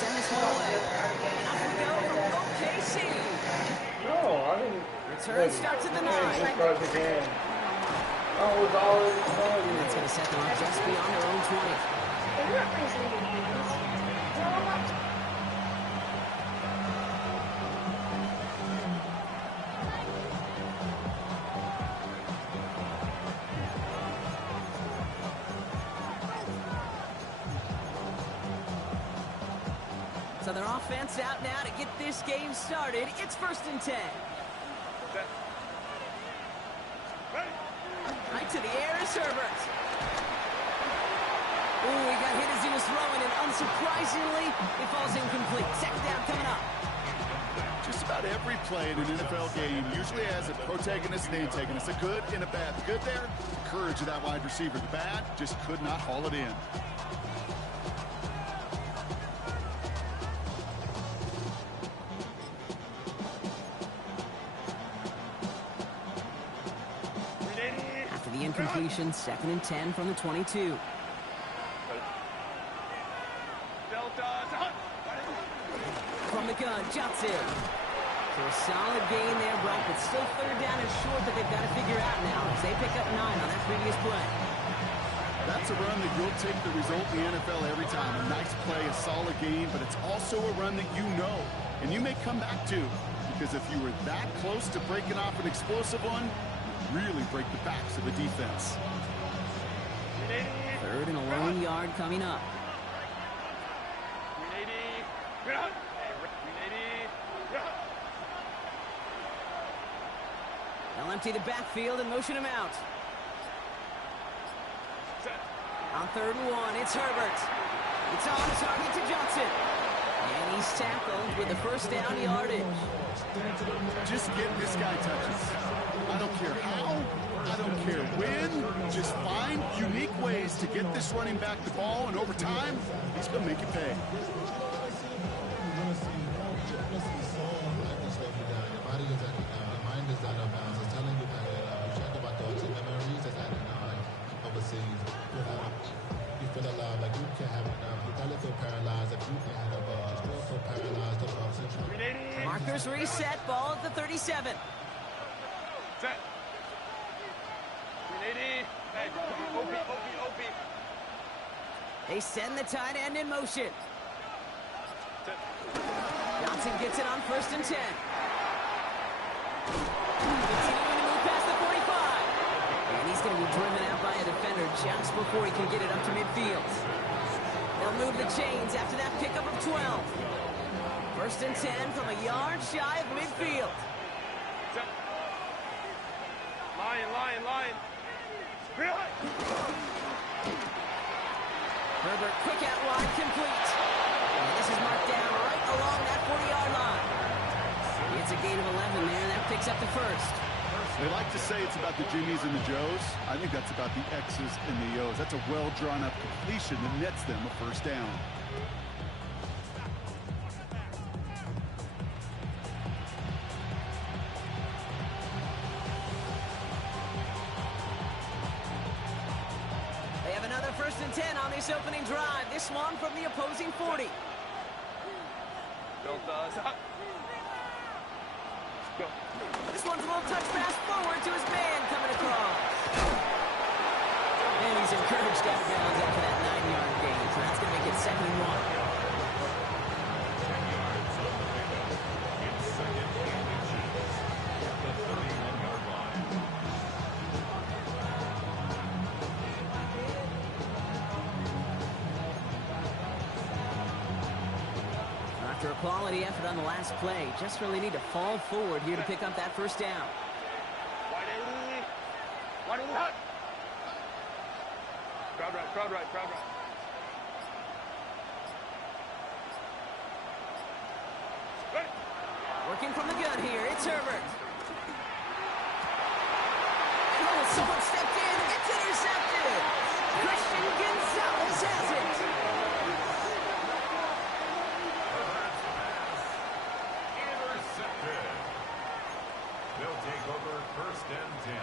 send this one away. And off we go from OKC. No, I didn't. Return starts at the 9. Start the game. I was already telling you. That's going to set them up just beyond their own 20. You're not raising your hands. You're all about to. So their offense out now to get this game started. It's 1st and 10. Right to the air is Herbert. Ooh, he got hit as he was throwing, and unsurprisingly, it falls incomplete. Second down coming up. Just about every play in an NFL game usually has a protagonist and antagonist, a good and a bad. The good there, the courage of that wide receiver. The bad, just could not haul it in. After the incompletion, 2nd and 10 from the 22. From the gun, Johnson. So a solid gain there, Brock, but still 3rd down and short that they've got to figure out now as they pick up 9 on that previous play. That's a run that you'll take the result in the NFL every time. A nice play, a solid gain, but it's also a run that you know, and you may come back to, because if you were that close to breaking off an explosive one, you really break the backs of the defense. 3rd and a lone yard coming up. They'll empty the backfield and motion him out. On 3rd and 1, it's Herbert. It's on target to Johnson. And he's tackled with the 1st down yardage. Just get this guy touches. I don't care how, I don't care when. Just find unique ways to get this running back the ball, and over time, he's going to make you pay. Markers reset, ball at the 37. Set. 380. OP. They send the tight end in motion. Set. Johnson gets it on 1st and 10. Continuing to move past the 45. And he's going to be driven out by a defender just before he can get it up to midfield. They'll move the chains after that pickup of 12. 1st and 10 from a yard shy of midfield. Set. Line. Herbert, quick out wide, complete. And this is marked down right along that 40-yard line. It's a gain of 11 there, and that picks up the 1st. They like to say it's about the Jimmies and the Joes. I think that's about the X's and the O's. That's a well-drawn-up completion that nets them a 1st down. They have another 1st and 10 on this opening drive. This one from the opposing 40. This one's a little touch pass forward to his man coming across. And he's encouraged out of bounds after that 9-yard gain. So that's going to make it 2nd and 1. After a quality effort on the last play, just really need to fall forward here to pick up that 1st down. Crowd right. Working from the gun here, it's Herbert. Oh, someone stepped in, it's intercepted. Christian Gonzalez has it. They'll take over 1st and 10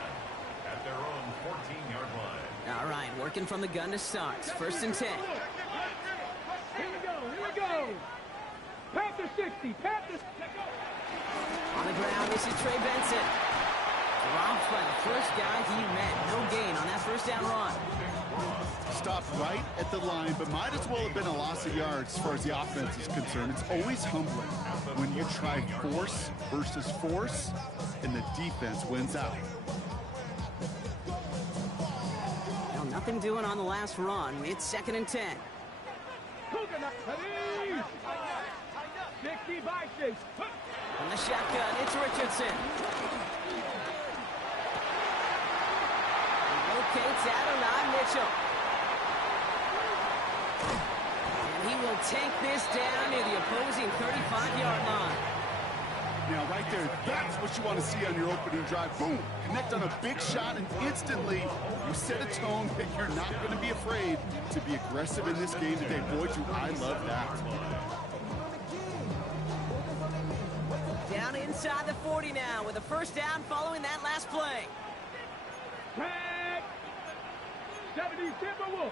at their own 14-yard line. All right, working from the gun to start. 1st and 10. Here we go. Panther 60. Panther. On the ground, this is Trey Benson. Dropped by the first guy he met. No gain on that first down run. Stopped right at the line, but might as well have been a loss of yards as far as the offense is concerned. It's always humbling when you try force versus force, and the defense wins out. Well, nothing doing on the last run. It's 2nd and 10. 60 by 6. From the shotgun, it's Richardson. He locates Adonai Mitchell. And he will take this down near the opposing 35-yard line. Now, right there, that's what you want to see on your opening drive. Boom! Connect on a big shot, and instantly you set a tone that you're not going to be afraid to be aggressive in this game today. Boy, do I love that. Down inside the 40 now with a first down following that last play. Tag. 70 Timberwolves.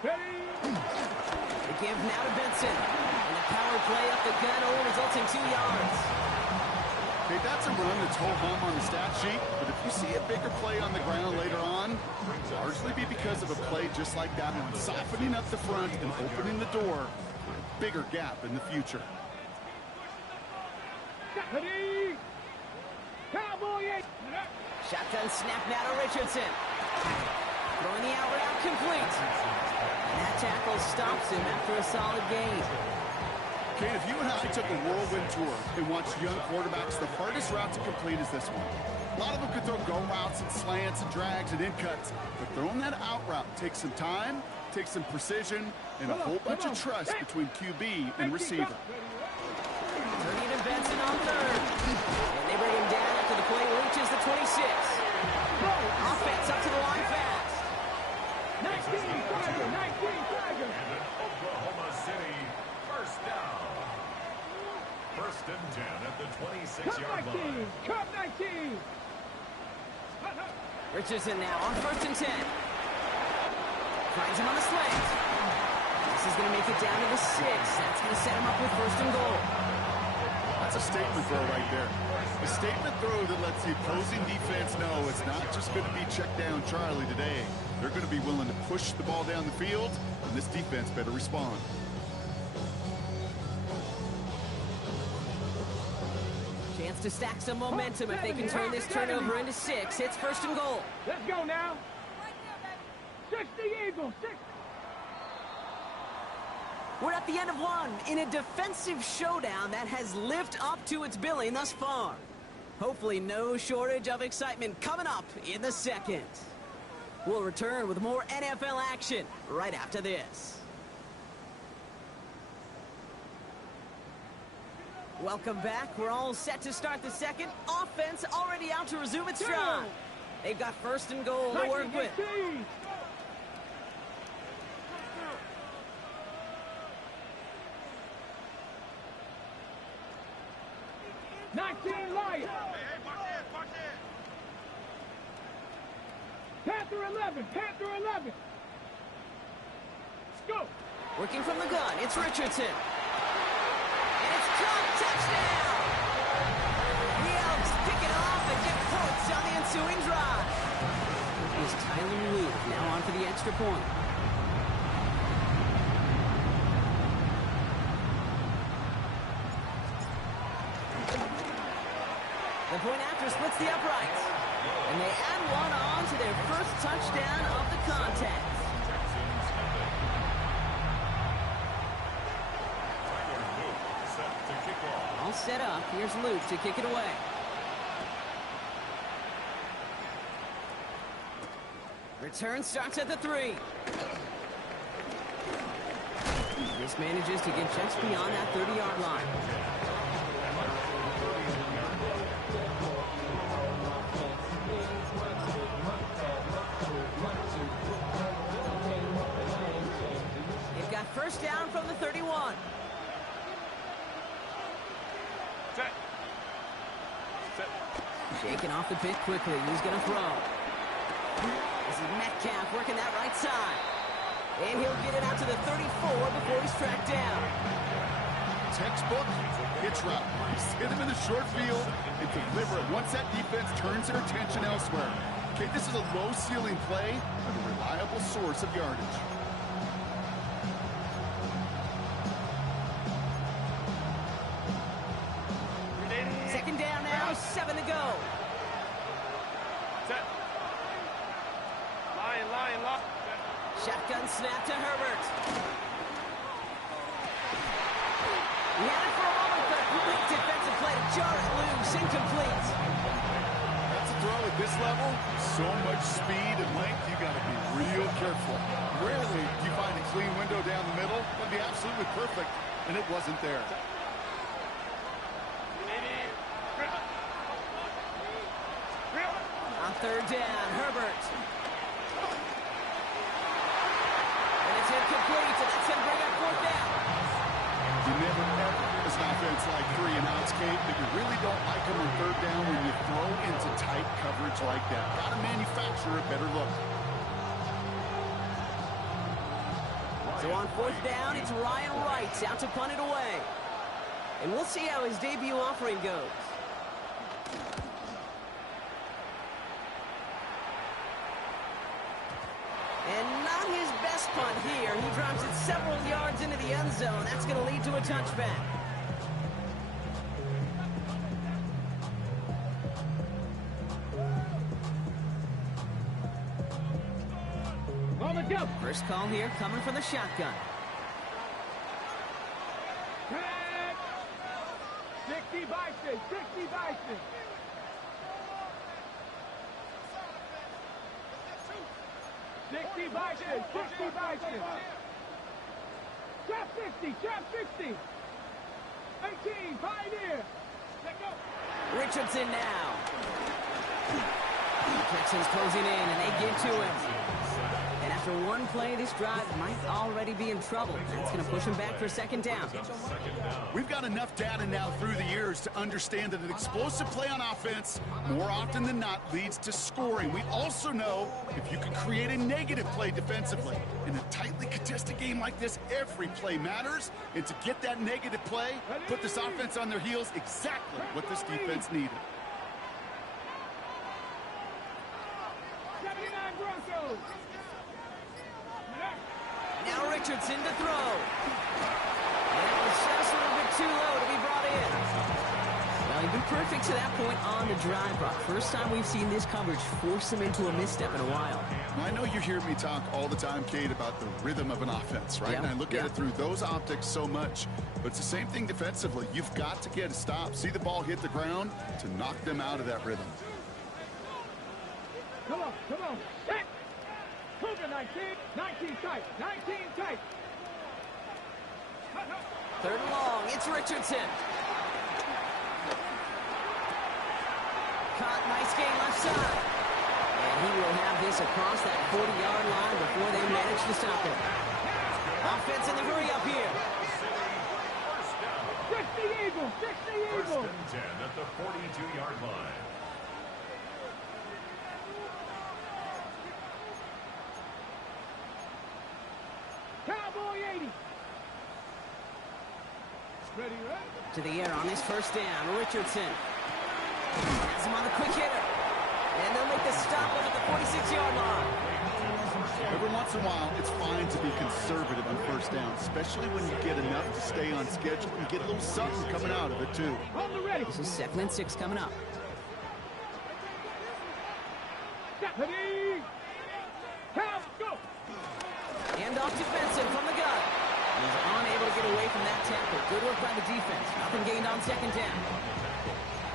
Steady. The give now to Benson. And the power play up the gun only results in 2 yards. Okay, that's a run that's ho-hum on the stat sheet, but if you see a bigger play on the ground later on, largely be because of a play just like that one, softening up the front and opening the door for a bigger gap in the future. Steady. Cowboy 8. Shotgun snap now to Richardson. Throwing the out route complete. And that tackle stops him after a solid gain. Kane, if you and I took a whirlwind tour and watched young quarterbacks, the hardest route to complete is this one. A lot of them could throw go routes and slants and drags and in cuts, but throwing that out route takes some time, takes some precision, and a whole bunch of trust between QB and receiver. Turning to Benson on 3rd. And they bring him down after the play reaches the 26. Offense up to the line fast. 19 Tiger. 19 Tiger. And an Oklahoma City first down. 1st and 10 at the 26-yard line. Cup 19. Richardson now on 1st and 10. Finds him on the slant. This is going to make it down to the 6. That's going to set him up with 1st and goal. That's a statement throw right there. A statement throw that lets the opposing defense know it's not just going to be check down Charlie today. They're going to be willing to push the ball down the field, and this defense better respond. Chance to stack some momentum if they can turn this turnover into 6. It's 1st and goal. Let's go now. 60 Eagles. 60. We're at the end of one in a defensive showdown that has lived up to its billing thus far. Hopefully no shortage of excitement coming up in the 2nd. We'll return with more NFL action right after this. Welcome back. We're all set to start the 2nd. Offense already out to resume its stride. They've got 1st and goal to work with. 19 Lions. Panther 11. Panther 11. Let's go. Working from the gun, it's Richardson. And it's caught. Touchdown! The Elks pick it off and get points on the ensuing drive. It is Tyler Luke now on for the extra point. The point after splits the uprights. And they add one on to their first touchdown of the contest. All set up. Here's Luke to kick it away. Return starts at the 3. This manages to get just beyond that 30-yard line. They've got first down from the 31. Set. Shaking off the pick quickly. He's going to throw. This is Metcalf working that right side. And he'll get it out to the 34 before he's tracked down. Textbook hitch route. Just hit him in the short field and deliver it once that defense turns their attention elsewhere. Okay, this is a low-ceiling play, but a reliable source of yardage. Second down now, 7 to go. Set. Lion, lock. Shotgun snap to Herbert. He had it for a moment, but a quick defensive play to jar it loose, incomplete. That's a throw at this level. So much speed and length, you got to be real careful. Rarely do you find a clean window down the middle. That'd be absolutely perfect, and it wasn't there. On third down, Herbert. And it's incomplete, and that's going to bring up fourth down. You never ever, as an offense like 3 and outs, Kate, but you really don't like them on third down when you throw into tight coverage like that. Got to manufacture a better look. So on fourth down, it's Ryan Wright out to punt it away. And we'll see how his debut offering goes. And not his best punt here. He drives it several yards into the end zone. That's going to lead to a touchback. First call here coming from the shotgun. 60 Bison, 60 Bison. Trap 60. 18, Pioneer. Let go. Richardson now. The Texans closing in, and they get to him. And after one play, this drive might already be in trouble. That's going to push him back for second down. We've got enough data now through the years to understand that an explosive play on offense, more often than not, leads to scoring. We also know if you can create a negative play defensively. In a tightly contested game like this, every play matters. And to get that negative play, put this offense on their heels, exactly what this defense needed. 79 Broncos. Now Richardson to throw. And it was just a little bit too low to be brought in. Well, he'd been perfect to that point on the drive, Brock. First time we've seen this coverage force him into a misstep in a while. I know you hear me talk all the time, Kate, about the rhythm of an offense, right? Yeah, And I look at it through those optics so much. But it's the same thing defensively. You've got to get a stop, see the ball hit the ground to knock them out of that rhythm. Come on. Set. Cougar 19 tight. Third and long, it's Richardson. Caught, nice game left side. And he will have this across that 40-yard line before they manage to stop him. Offense in the hurry up here. 60 Eagles. First and 10 at the 42-yard line. Cowboy 80. Ready? To the air on his first down, Richardson. Has him on the quick hitter. And they'll make the stop up at the 46-yard line. Every once in a while, it's fine to be conservative on first down, especially when you get enough to stay on schedule and get a little something coming out of it, too. On the ready. This is 2nd and 6 coming up. Ready. Cow, go. And off to Benson from the gun. He's unable to get away from that tackle. Good work by the defense. Nothing gained on second down.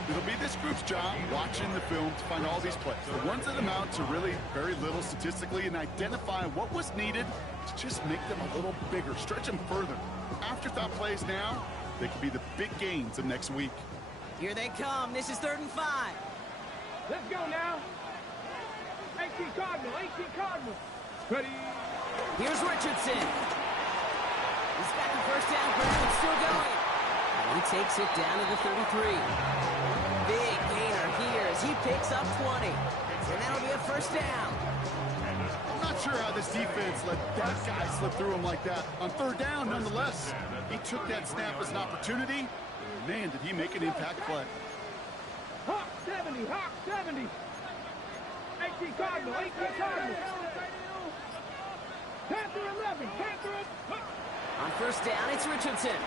It'll be this group's job watching the film to find all these plays. The ones that amount to really very little statistically and identify what was needed to just make them a little bigger, stretch them further. Afterthought plays now, they could be the big gains of next week. Here they come. This is 3rd and 5. Let's go now. 18 Cardinal. Ready. Here's Richardson. He's got the first down grab and still going. And he takes it down to the 33. Big gainer here as as he picks up 20. And that'll be a first down. I'm not sure how this defense let that guy slip through him like that. On third down, nonetheless, he took that snap as an opportunity. Man, did he make an impact play. Hawk 70, Hawk 70. 18 Cardinal, 18 Cardinal. Panther 11, Panther 11. On first down, it's Richardson.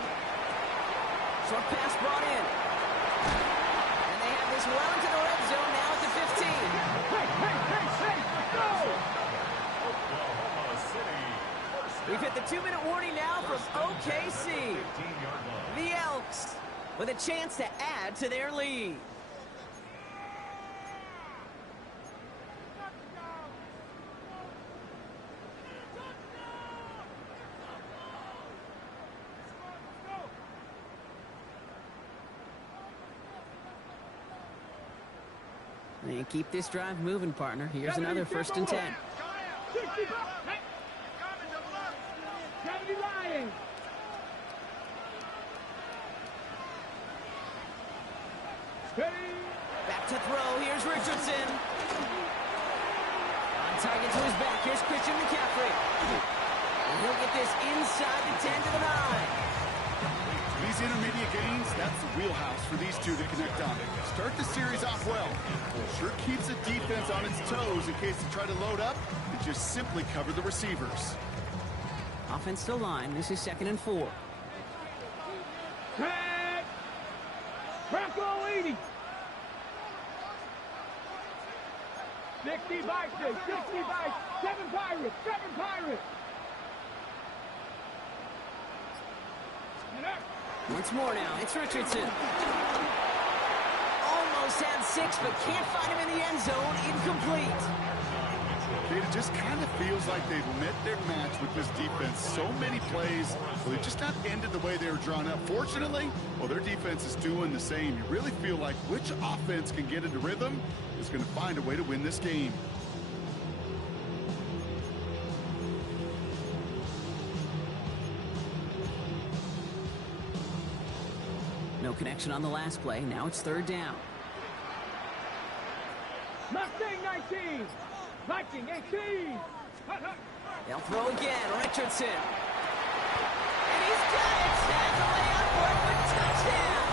Short pass brought in. And they have this well into the red zone now at the 15. Hey, go! Oklahoma City. First We've hit the 2-minute warning now from OKC. 15-yard line. The Elks with a chance to add to their lead. And keep this drive moving, partner. Here's another 1st and 10. 60. Kennedy lying. Steady. Back to throw. Here's Richardson. On target to his back. Here's Christian McCaffrey. And he'll get this inside the 10 to the 9. These intermediate gains, that's the wheelhouse for these two to connect on. Start the series off well. Sure keeps the defense on its toes in case they try to load up and just simply cover the receivers. Offense to line. This is 2nd and 4. Tag. Bronco 80. 60 by 6, 60 by 7 Pirates, 7 Pirates. Once more now, it's Richardson. Almost had 6, but can't find him in the end zone. Incomplete. It just kind of feels like they've met their match with this defense. So many plays, well, they've just not ended the way they were drawn up. Fortunately, well, their defense is doing the same. You really feel like which offense can get into rhythm is going to find a way to win this game. No connection on the last play. Now it's 3rd down. Mustang 19. Viking 18. They'll throw again. Richardson. And he's got it. That's a layup for a touchdown.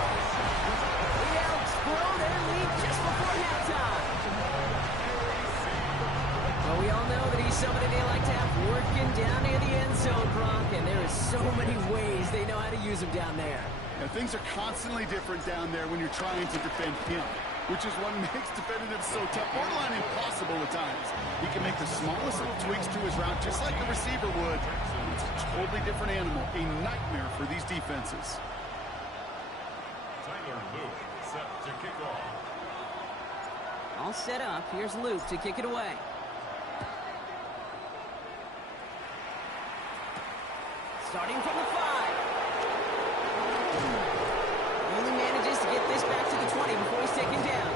The Elks grow their lead just before halftime. Well, we all know that he's somebody they like to have working down near the end zone, Gronk, and there is so many ways they know how to use him down there. Now, things are constantly different down there when you're trying to defend him, which is what makes defending him so tough, borderline impossible at times. He can make the smallest little tweaks to his route, just like a receiver would. It's a totally different animal, a nightmare for these defenses. Tyler Luke set to kick off. All set up. Here's Luke to kick it away. Starting from the 5. Only manages to get this back to the 20 before he's taken down.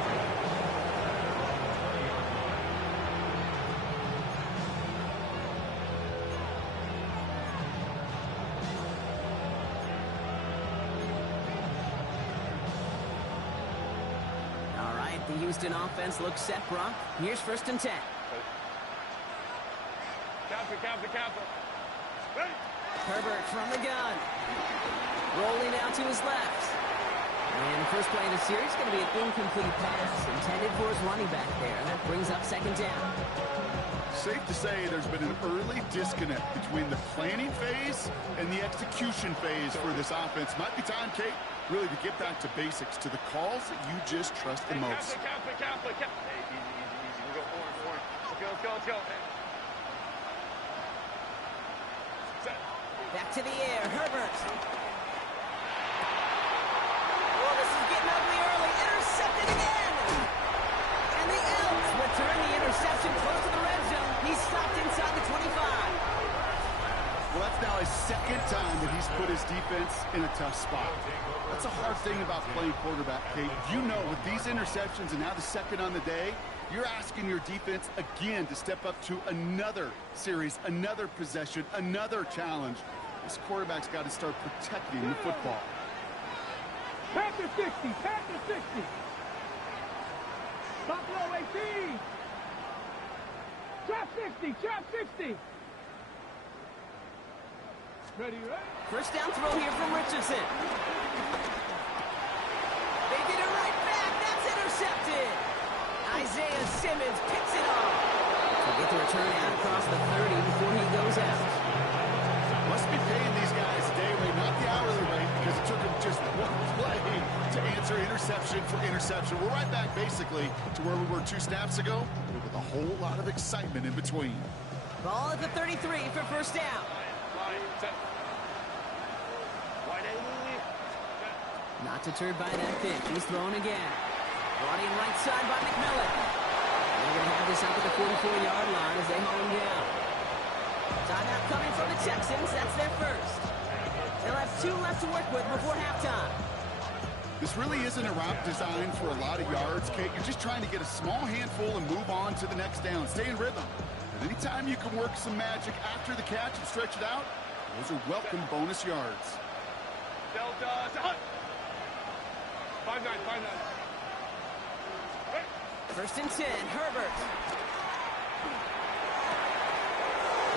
All right, the Houston offense looks set, Brock. Here's 1st and 10. Counter. Herbert from the gun. Rolling out to his left. And the first play of the series is going to be an incomplete pass intended for his running back there. That brings up 2nd down. Safe to say there's been an early disconnect between the planning phase and the execution phase for this offense. Might be time, Kate, really to get back to basics, to the calls that you just trust the most. Hey, easy. We go forward. Let's go. Back to the air, Herbert. Oh, this is getting ugly early. Intercepted again. And the Elks return the interception close to the red zone. He's stopped inside the 25. Well, that's now his 2nd time that he's put his defense in a tough spot. That's a hard thing about playing quarterback, Kate. You know, with these interceptions and now the 2nd on the day, you're asking your defense again to step up to another series, another possession, another challenge. This quarterback's got to start protecting the football. Panther 60. Buffalo 18. Trap 60. Trap 60. Ready, ready. First down throw here from Richardson. They get it right back. That's intercepted. Isaiah Simmons picks it off. He'll get the return out across the 30 before he goes out. Must be paying these guys daily, not the hourly rate, because it took them just one play to answer interception for interception. We're right back, basically, to where we were 2 snaps ago, with a whole lot of excitement in between. Ball at the 33 for first down. Not deterred by that pitch. He's thrown again. Brought in right side by McMillan. They're going to have this up at the 44-yard line as they haul him down. Timeout coming from the Texans. That's their first. They'll have 2 left to work with before halftime. This really isn't a route designed for a lot of yards, Kate. You're just trying to get a small handful and move on to the next down. Stay in rhythm. And anytime you can work some magic after the catch and stretch it out, those are welcome bonus yards. Delta. 5-9. First and 10, Herbert.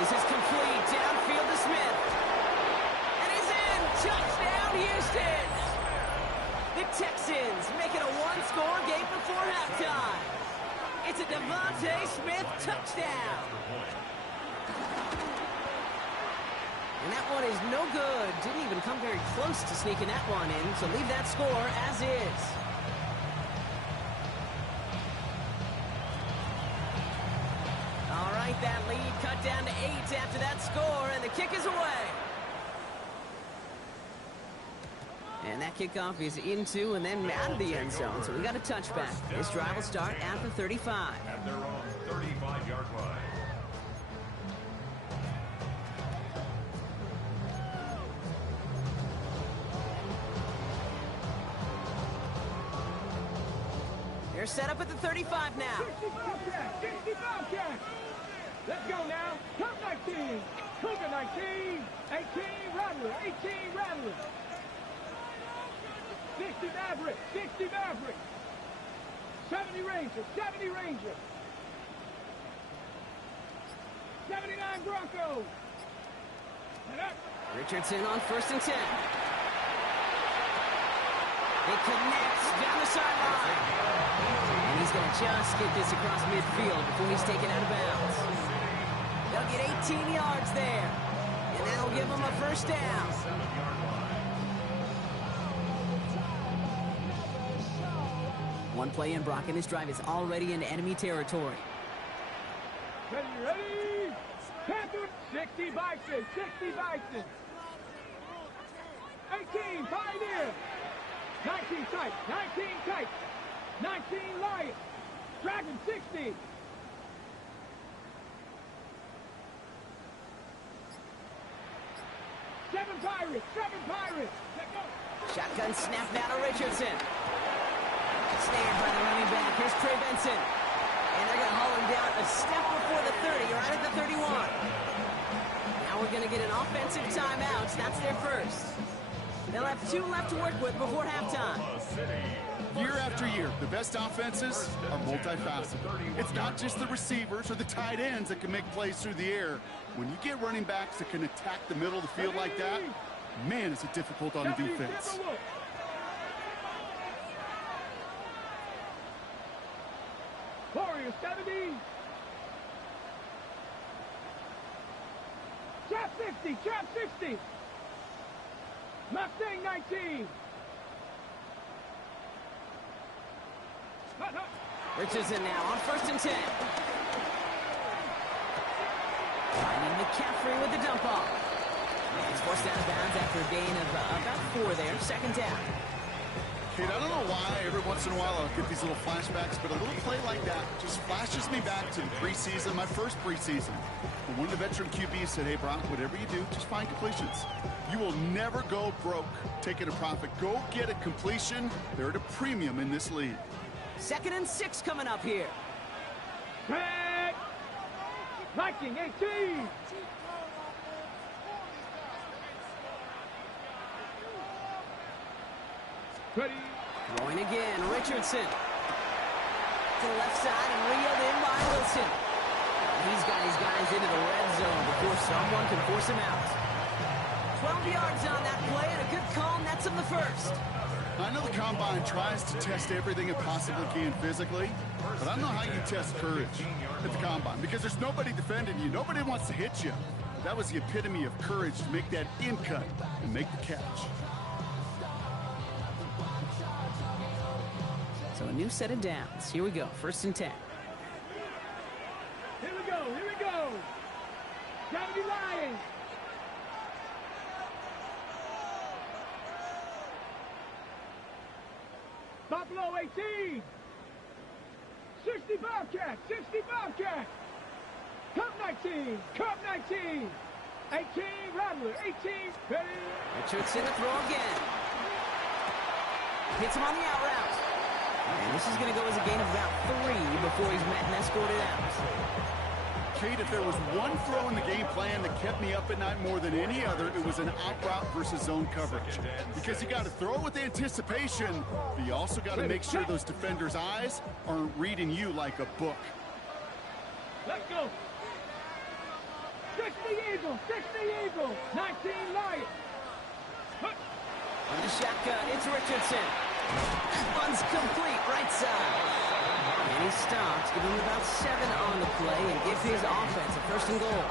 This is complete. Downfield to Smith. And he's in. Touchdown, Houston. The Texans make it a 1-score game before halftime. It's a Devontae Smith touchdown. And that one is no good. Didn't even come very close to sneaking that one in, so leave that score as is. All right, that lead cut down to 8 after that score, and the kick is away. And that kickoff is into and then out of the end zone, so we got a touchback. This drive will start at the 35. At their own 35-yard line. They're set up at the 35 now. 60 Bobcat. Let's go now. Count 19. Cougar 19. 18 Rattler. 18 Rattler. 60 Maverick. 60 Maverick. 70 Ranger. 70 Ranger. 79 Broncos. And up. Richardson on first and 10. It connects down the sideline. And he's going to just get this across midfield before he's taken out of bounds. They'll get 18 yards there. And that'll give them a first down. One play in, Brock, and this drive is already into enemy territory. Ready? Panther. 60 Bison. 60 Bison. 18 Pioneer. 19 tight, 19 tight, 19 Lion, Dragon 60. 7 Pirates, 7 Pirates. Let go. Shotgun snap now to Richardson. Snared by the running back. Here's Trey Benson. And they're going to haul him down a step before the 30, right at the 31. Now we're going to get an offensive timeout. That's their first. They'll have 2 left to work with before halftime. Year after year, the best offenses are multifaceted. It's not just the receivers or the tight ends that can make plays through the air. When you get running backs that can attack the middle of the field like that, man, is it difficult on the defense. Warrior 70. Trap 60, trap 60. Mustang 19. Richardson now on first and 10. Finding McCaffrey with the dump off. He's forced out of bounds after a gain of about 4 there. Second down. Kate, I don't know why every once in a while I'll get these little flashbacks, but a little play like that just flashes me back to the preseason, my first preseason. When one of the veteran QBs said, hey, Brock, whatever you do, just find completions. You will never go broke taking a profit. Go get a completion. They're at a premium in this league. 2nd and 6 coming up here. Back. Viking 18. Ready. Throwing again, Richardson. To the left side and reeled in by Wilson. He's got his guys into the red zone before someone can force him out. 12 yards on that play and a good call nets him the first. I know the Combine tries to test everything it possibly can physically, but I don't know how you test courage at the Combine because there's nobody defending you. Nobody wants to hit you. That was the epitome of courage to make that in cut and make the catch. So a new set of downs. Here we go, 1st and 10. Here we go, here we go. Gotta be Lions. Buffalo 18. 60 Bobcats, 60 Bobcats. Cup 19, Cup 19. 18, Rattler, 18, ready. Richardson to throw again. Hits him on the out route. And this is going to go as a gain of about 3 before he's met and escorted out. Kate, if there was one throw in the game plan that kept me up at night more than any other, it was an out route versus zone coverage. Because you got to throw with anticipation, but you also got to make sure those defenders' eyes aren't reading you like a book. Let's go. 60 Eagles, 60 Eagles, 19 Lions. On the shotgun, it's Richardson. One's complete, right side. And he stops, giving him about 7 on the play and gives his offense a 1st and goal.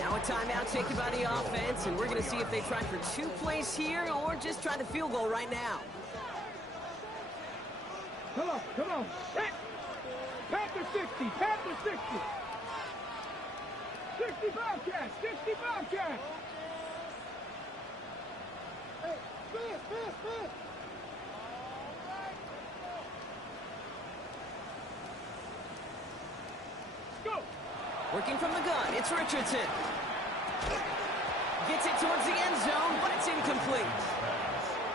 Now a timeout taken by the offense, and we're going to see if they try for 2 plays here or just try the field goal right now. Come on, come on. Panther 60, Panther 60. 60 Bobcats, 60 Bobcats. Hey, fifth. Go. Working from the gun, it's Richardson. Gets it towards the end zone, but it's incomplete.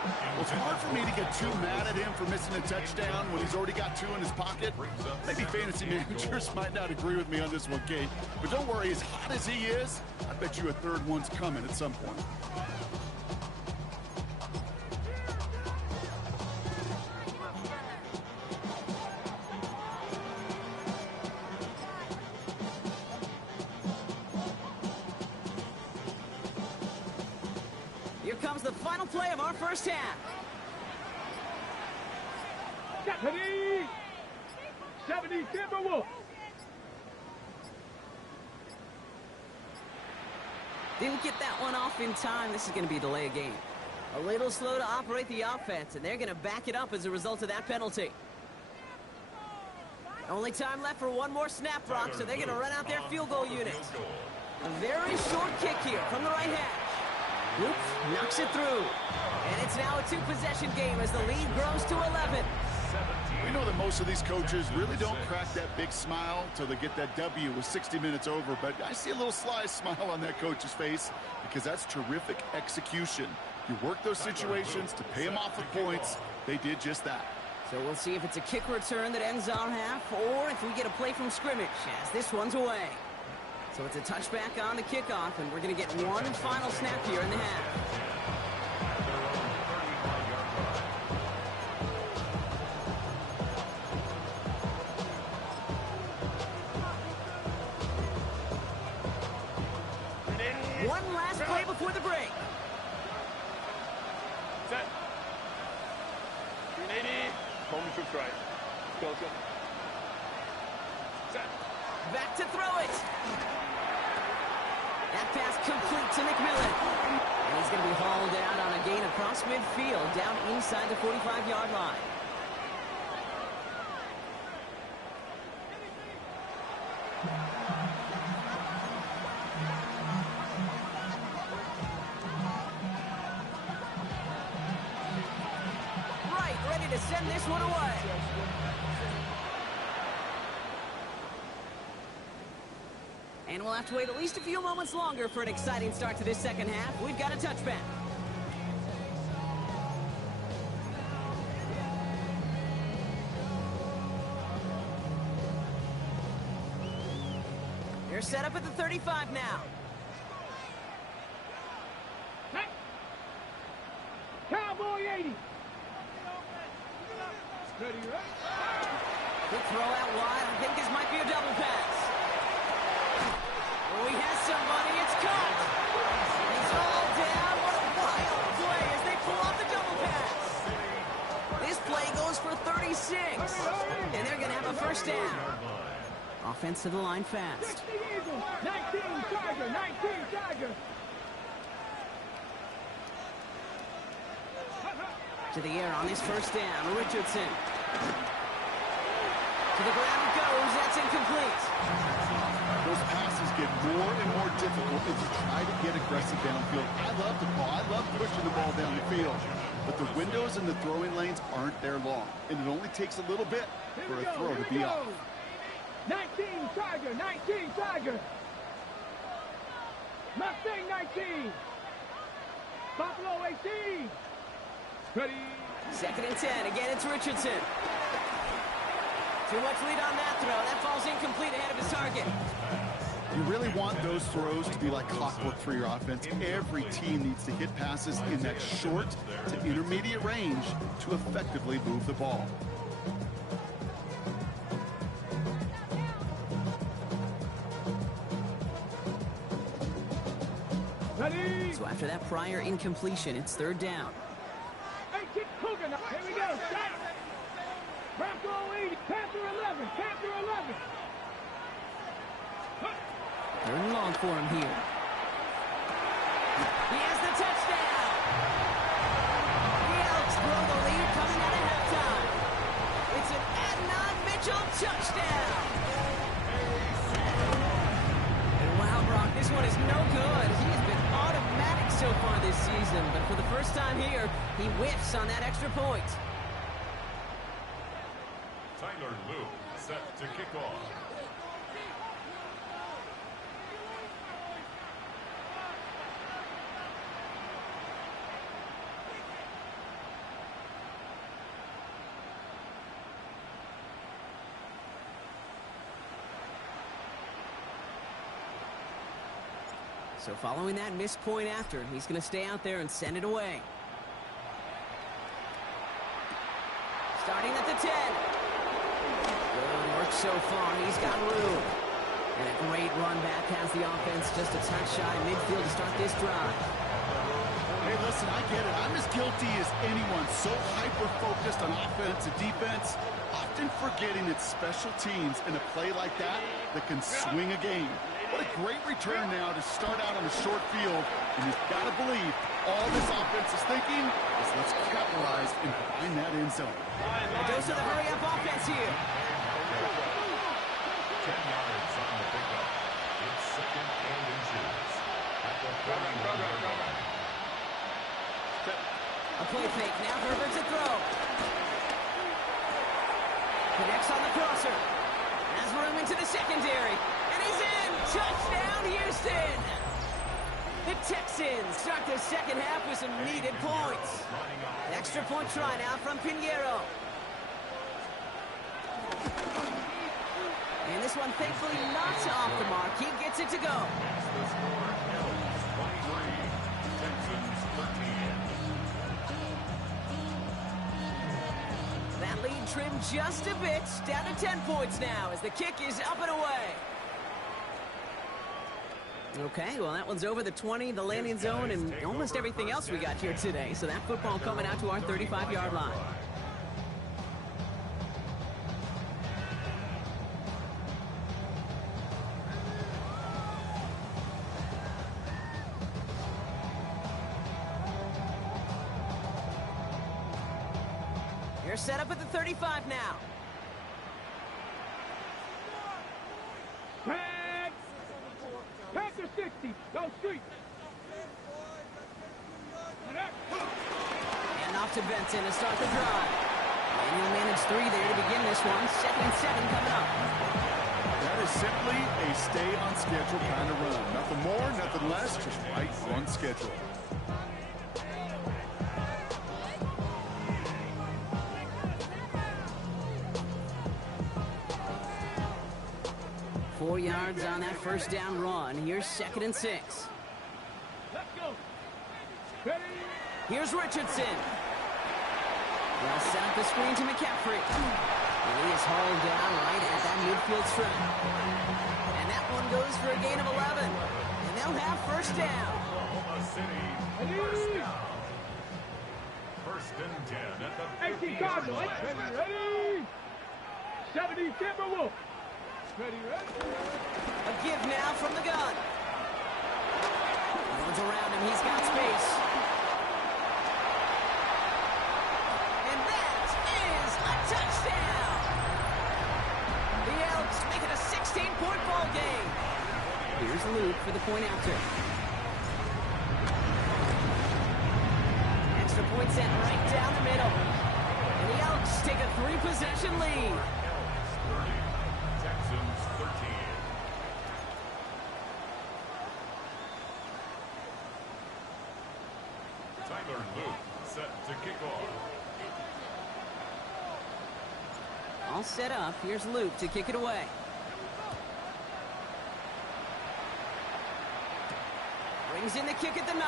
Well, it's hard for me to get too mad at him for missing a touchdown when he's already got 2 in his pocket. Maybe fantasy managers might not agree with me on this one, Kate. But don't worry, as hot as he is, I bet you a 3rd one's coming at some point. Here comes the final play of our 1st half. 70 Timberwolves. Didn't get that one off in time. This is going to be a delay of game. A little slow to operate the offense, and they're going to back it up as a result of that penalty. Only time left for one more snap, Brock, so they're going to run out their field goal unit. A very short kick here from the right hash. Oops, knocks it through. And it's now a 2-possession game as the lead grows to 11. We know that most of these coaches really don't crack that big smile until they get that W with 60 minutes over, but I see a little sly smile on that coach's face because that's terrific execution. You work those situations to pay them off with points. They did just that. So we'll see if it's a kick return that ends our half or if we get a play from scrimmage as this one's away. So it's a touchback on the kickoff, and we're going to get one final snap here in the half. One last play before the break. Set. 380. Home troops right. Go. Set. Back to throw it. That pass complete to McMillan. And he's going to be hauled out on a gain across midfield, down inside the 45-yard line. Right, ready to send this one away. And we'll have to wait at least a few moments longer for an exciting start to this 2nd half. We've got a touchback. They're set up at the 35 now. Cowboy 80. Ready, right? Quick throw out wide. I think this might be a double pass. Oh, he has somebody. It's caught. He's all down. What a wild play as they pull off the double pass. This play goes for 36. And they're going to have a first down. Offense to the line fast. 19 Tiger, 19 Tiger. To the air on this first down. Richardson. To the ground it goes. That's incomplete. Those passes get more and more difficult as you try to get aggressive downfield. I love the ball. I love pushing the ball down the field. But the windows in the throwing lanes aren't there long. And it only takes a little bit for a throw to be off. 19 Tiger, 19 Tiger. Mustang 19. Buffalo 18. Ready. 2nd and 10. Again, it's Richardson. Too much lead on that throw. That falls incomplete ahead of his target. You really want those throws to be like clockwork for your offense. Every team needs to hit passes in that short to intermediate range to effectively move the ball. Ready. So after that prior incompletion, it's 3rd down. Here we go. Shot. Bronco 80. Panther 11. Panther 11. 3rd and long for him here. He has the touchdown. The Elks grow the lead coming out of halftime. It's an Adnan Mitchell touchdown. And wow, Brock, this one is no good. He has been automatic so far this season, but for the first time here, he whiffs on that extra point. Tyler Lue set to kick off. So following that missed point after, he's going to stay out there and send it away. Starting at the 10. Good work so far. He's got room. And a great run back has the offense just a touch shy of midfield to start this drive. Hey, listen, I get it. I'm as guilty as anyone. So hyper-focused on offense and defense, often forgetting it's special teams in a play like that can swing a game. What a great return now to start out on a short field. And you've got to believe all this offense is thinking is let's capitalize and find that end zone. A dose of the hurry-up offense here. 10 yards on the pickup. It's 2nd and inches. At the 41-yard line. A play fake. Now Herbert to throw. Connects on the crosser. Has room into the secondary. And he's in. Touchdown, Houston. The Texans start their second half with some needed points. An extra point try now from Pinheiro. And this one thankfully not off the mark. He gets it to go. The score, Elks 23, Texans 13. That lead trimmed just a bit. Down to 10 points now as the kick is up and away. Okay, well, that one's over the 20, the landing zone, and almost everything else we got here today. So that football coming out to our 35-yard line. You're set up at the 35 now. Tag. Panther 60. Go street. And off to Benson to start the drive. And he'll manage 3 there to begin this one. 2nd and 7 coming up. That is simply a stay on schedule kind of run. Nothing more, nothing less, just right on schedule. Four yards on that first down run. Here's 2nd and 6. Let's go. Ready. Here's Richardson. They'll set up the screen to McCaffrey. And he is hauled down right at that midfield stripe. And that one goes for a gain of 11. And they'll have first down. Oklahoma City, first down. First and 10 at the 18 Cardinals. Ready? 70 Timberwolves. Ready? A give now from the gun. Runs around him. He's got space. And that is a touchdown. The Elks make it a 16-point ball game. Here's Luke for the point after. Extra point sent right down the middle. And the Elks take a 3-possession lead. Texans 13. Tyler Luke set to kick off. All set up. Here's Luke to kick it away. Brings in the kick at the 9.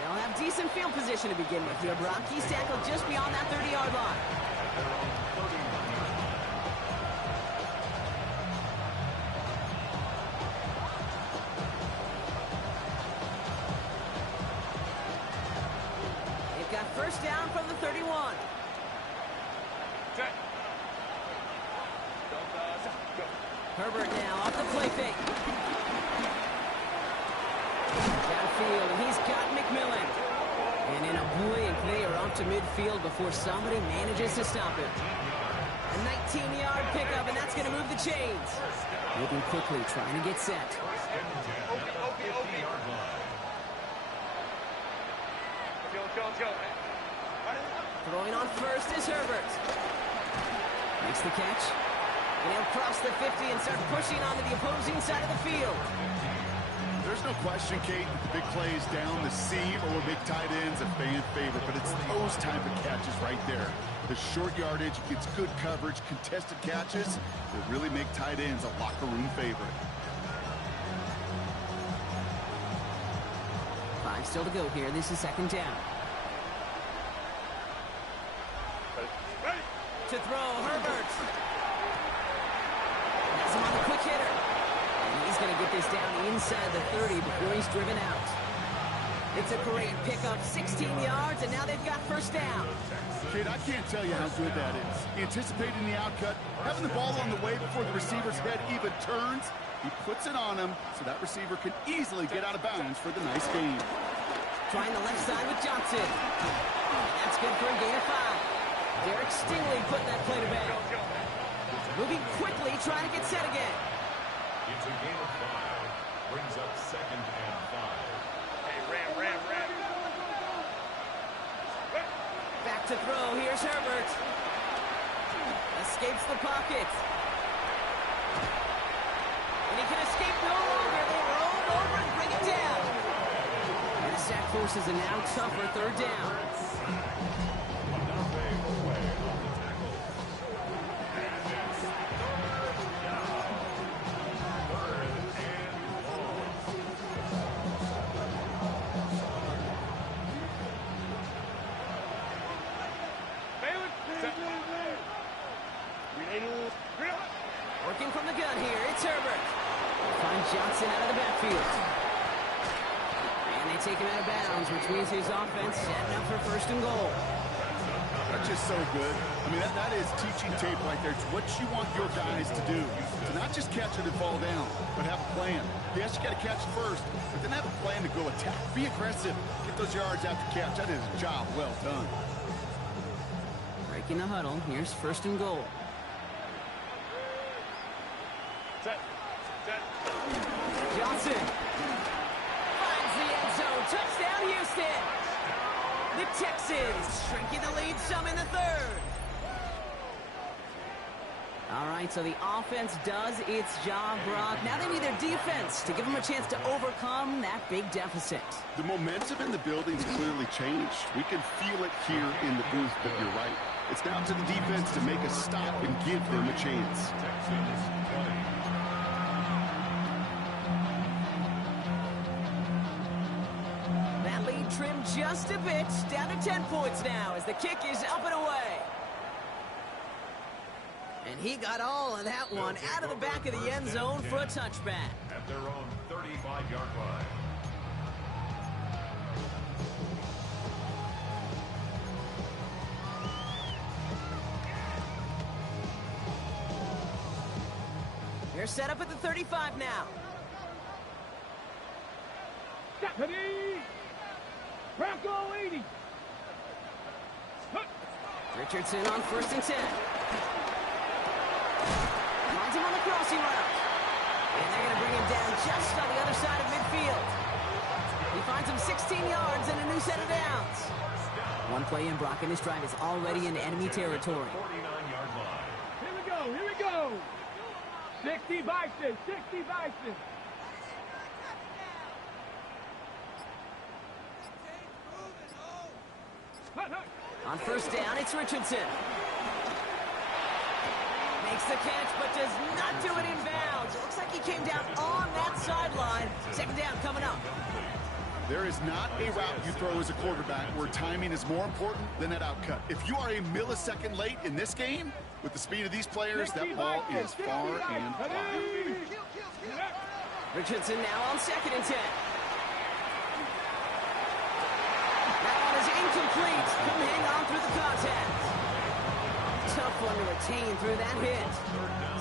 They'll have decent field position to begin with here, Brock. He's tackled just beyond that 30-yard line. They've got first down from the 31. Herbert now off the play fake. Downfield, and he's got McMillan. And in a blink, they are up to midfield before somebody manages to stop it. A 19-yard pickup, and that's going to move the chains. Moving quickly, trying to get set. Throwing on first is Herbert. Makes the catch. And he'll cross the 50 and start pushing onto the opposing side of the field. There's no question, Kate, the big plays down the seam or big tight ends a fan favorite, but it's those type of catches right there. The short yardage, gets good coverage, contested catches that really make tight ends a locker room favorite. 5 still to go here. This is second down. To throw, Herbert. Has him on the quick hitter. And he's going to get this down inside the 30 before he's driven out. It's a great pickup, 16 yards, and now they've got first down. Kate, I can't tell you how good that is. Anticipating the outcut, having the ball on the way before the receiver's head even turns, he puts it on him so that receiver can easily get out of bounds for the nice gain. Trying the left side with Johnson. And that's good for a gain of 5. Derek Stingley putting that play to bed. Moving quickly, trying to get set again. It's a gain of 5. Brings up second and 5. Hey, Ram. Back to throw. Here's Herbert. Escapes the pocket. And he can escape no longer. They roll over and bring it down. And the sack forces a now tougher third down. Working from the gun here, it's Herbert. Finds Johnson out of the backfield. And they take him out of bounds, which means his offense setting up for first and goal. That's just so good. I mean, that is teaching tape right there. It's what you want your guys to do. To not just catch it and fall down, but have a plan. Yes, you got to catch it first, but then have a plan to go attack. Be aggressive. Get those yards after catch. That is a job well done. Breaking the huddle, here's first and goal. Johnson finds the end zone. Touchdown, Houston. The Texans shrinking the lead some in the third. All right, so the offense does its job, Brock. Now they need their defense to give them a chance to overcome that big deficit. The momentum in the building's clearly changed. We can feel it here in the booth, but you're right. It's down to the defense to make a stop and give them a chance. Texans 20. That lead trimmed just a bit, down to 10 points now as the kick is up and away. And he got all of that one out of the back of the end zone for a touchback. At their own 35-yard line. They're set up at the 35 now. Stephanie! Bronco 80! Richardson on 1st and 10. Finds him on the crossing route. And they're going to bring him down just on the other side of midfield. He finds him 16 yards and a new set of downs. One play in, Brock, and this drive is already in enemy territory. 49-yard line. Here we go! 60 Bison, 60 Bison! On 1st down, it's Richardson. Makes the catch, but does not do it in bounds. It looks like he came down on that sideline. 2nd down coming up. There is not a route you throw as a quarterback where timing is more important than that outcut. If you are a millisecond late in this game, with the speed of these players, that ball is far and wide. Richardson now on 2nd and 10. That one is incomplete. Couldn't hang on through the contact. Tough one to retain through that hit.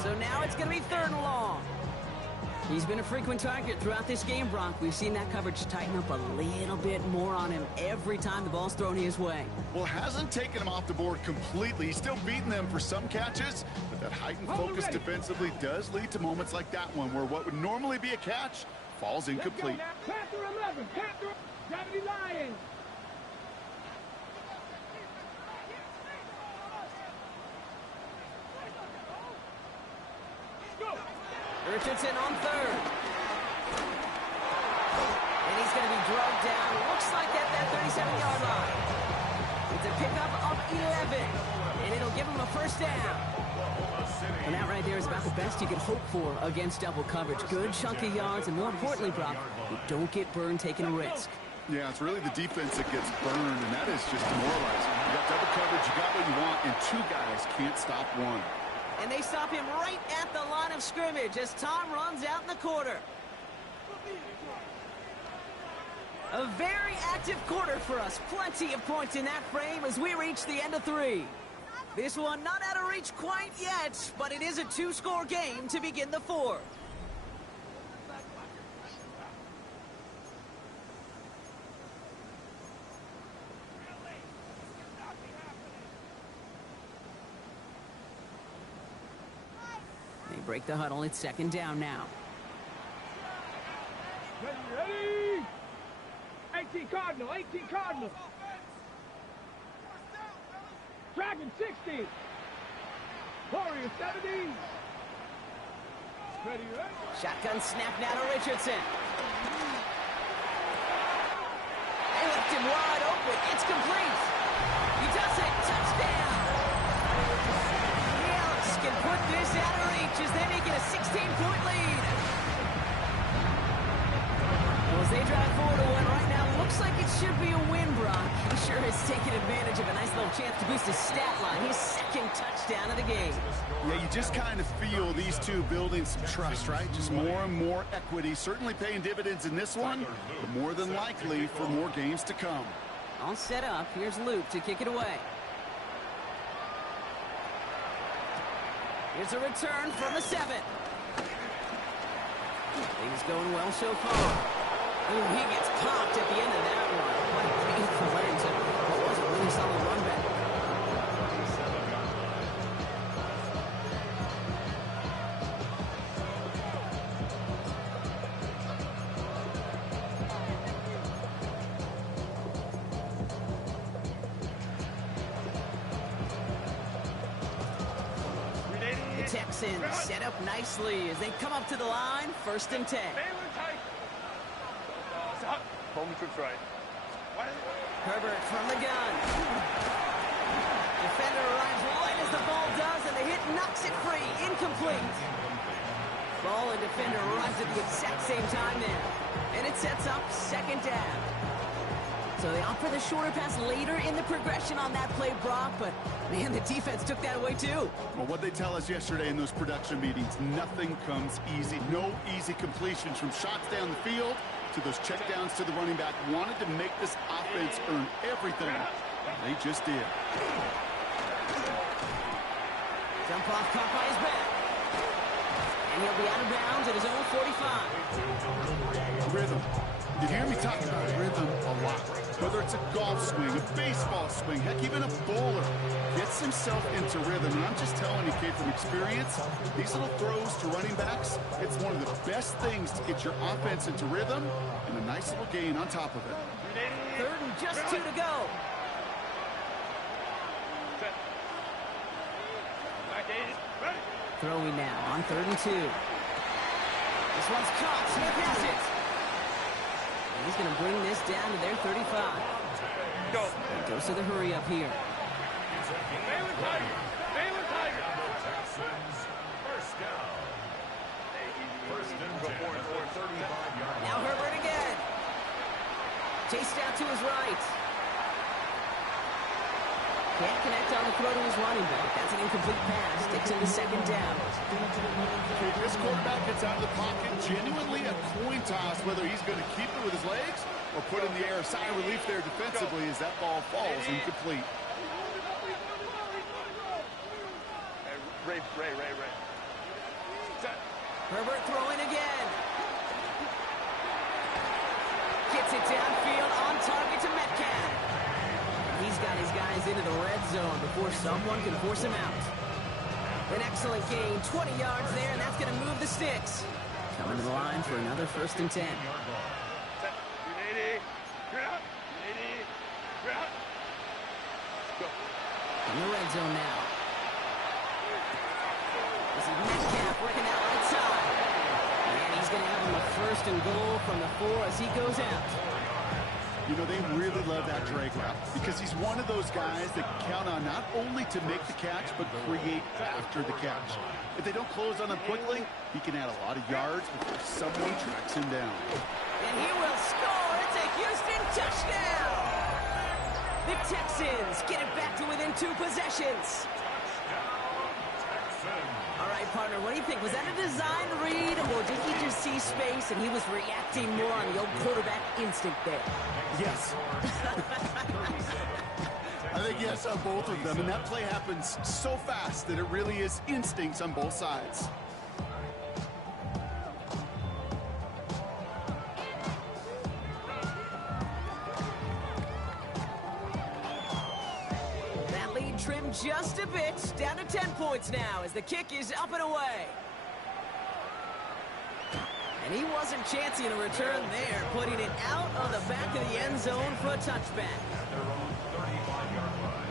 So now it's going to be 3rd and long. He's been a frequent target throughout this game, Brock. We've seen that coverage tighten up a little bit more on him every time the ball's thrown his way. Well, hasn't taken him off the board completely. He's still beating them for some catches, but that heightened focus defensively does lead to moments like that one where what would normally be a catch falls incomplete. Panther 11, Panther, Gravity Lions. Richardson on 3rd. And he's going to be drugged down. Looks like at that 37-yard line. It's a pickup of 11. And it'll give him a 1st down. And that right there is about the best you could hope for against double coverage. Good chunky yards, and more importantly, Brock, you don't get burned taking a risk. Yeah, it's really the defense that gets burned, and that is just demoralizing. You got double coverage, you got what you want, and 2 guys can't stop one. And they stop him right at the line of scrimmage as Tom runs out in the quarter. A very active quarter for us. Plenty of points in that frame as we reach the end of 3. This one not out of reach quite yet, but it is a 2-score game to begin the 4th. Break the huddle. It's 2nd down now. Ready? 18 Cardinal, 18 Cardinal. Dragon 60. Warrior 70. Ready? Shotgun snap now to Richardson. They left him wide open. It's complete. He does it. Touchdown. Can put this out of reach as they make it a 16-point lead. Well, as they drive forward to one right now, looks like it should be a win, Brock. He sure has taken advantage of a nice little chance to boost his stat line. His 2nd touchdown of the game. Yeah, you just kind of feel these two building some trust, right? Just more and more equity. Certainly paying dividends in this one, but more than likely for more games to come. All set up. Here's Luke to kick it away. Here's a return from the 7. Things going well so far. Ooh, he gets popped at the end of that one. What a painful end to what was a really solid run back. Texans set up nicely as they come up to the line. 1st and 10. Home trips right. Herbert from the gun. Defender arrives right as the ball does, and the hit knocks it free. Incomplete. Ball and defender arrives at the exact same time there. And it sets up 2nd down. So they opt for the shorter pass later in the progression on that play, Brock, but man, the defense took that away too. Well, what they tell us yesterday in those production meetings, nothing comes easy. No easy completions from shots down the field to those checkdowns to the running back. Wanted to make this offense earn everything. They just did. Jump off caught by his back. And he'll be out of bounds at his own 45. Rhythm. You hear me talk about rhythm a lot. Whether it's a golf swing, a baseball swing, heck, even a bowler gets himself into rhythm. And I'm just telling you, kid, from experience, these little throws to running backs, it's one of the best things to get your offense into rhythm and a nice little gain on top of it. 3rd and just 2 to go. Throwing now on 3rd and 2. This one's caught. Smith has it. And he's going to bring this down to their 35. Go. He goes to the hurry up here. Baylor Tiger. Baylor Tiger. Texans, first down. First and 10 at the 35-yard line. Now Herbert again. Chased out to his right. Can't connect on the throw to his running back. That's an incomplete pass. Takes him to 2nd down. This quarterback gets out of the pocket, genuinely a coin toss, whether he's going to keep it with his legs or put in the air. A sigh of relief there defensively as that ball falls incomplete. Ray. Herbert throwing again. Gets it downfield on target to Metcalf. He's got his guys into the red zone before someone can force him out. An excellent gain, 20 yards there, and that's going to move the sticks. Coming to the line for another 1st and 10. In the red zone now. This is Metcalf working that right side. And he's going to have him a 1st and goal from the 4 as he goes out. You know, they really love that drag route because he's one of those guys that count on not only to make the catch, but create after the catch. If they don't close on him quickly, he can add a lot of yards before someone tracks him down. And he will score. It's a Houston touchdown. The Texans get it back to within 2 possessions. All right, partner, what do you think? Was that a design read, or did he just see space and he was reacting more on the old quarterback instinct there? Yes. I think yes on both of them, and that play happens so fast that it really is instincts on both sides. That lead trimmed just a bit, down to 10 points now as the kick is up and away. And he wasn't chancing a return there, putting it out on the back of the end zone for a touchback. Their own 35-yard line.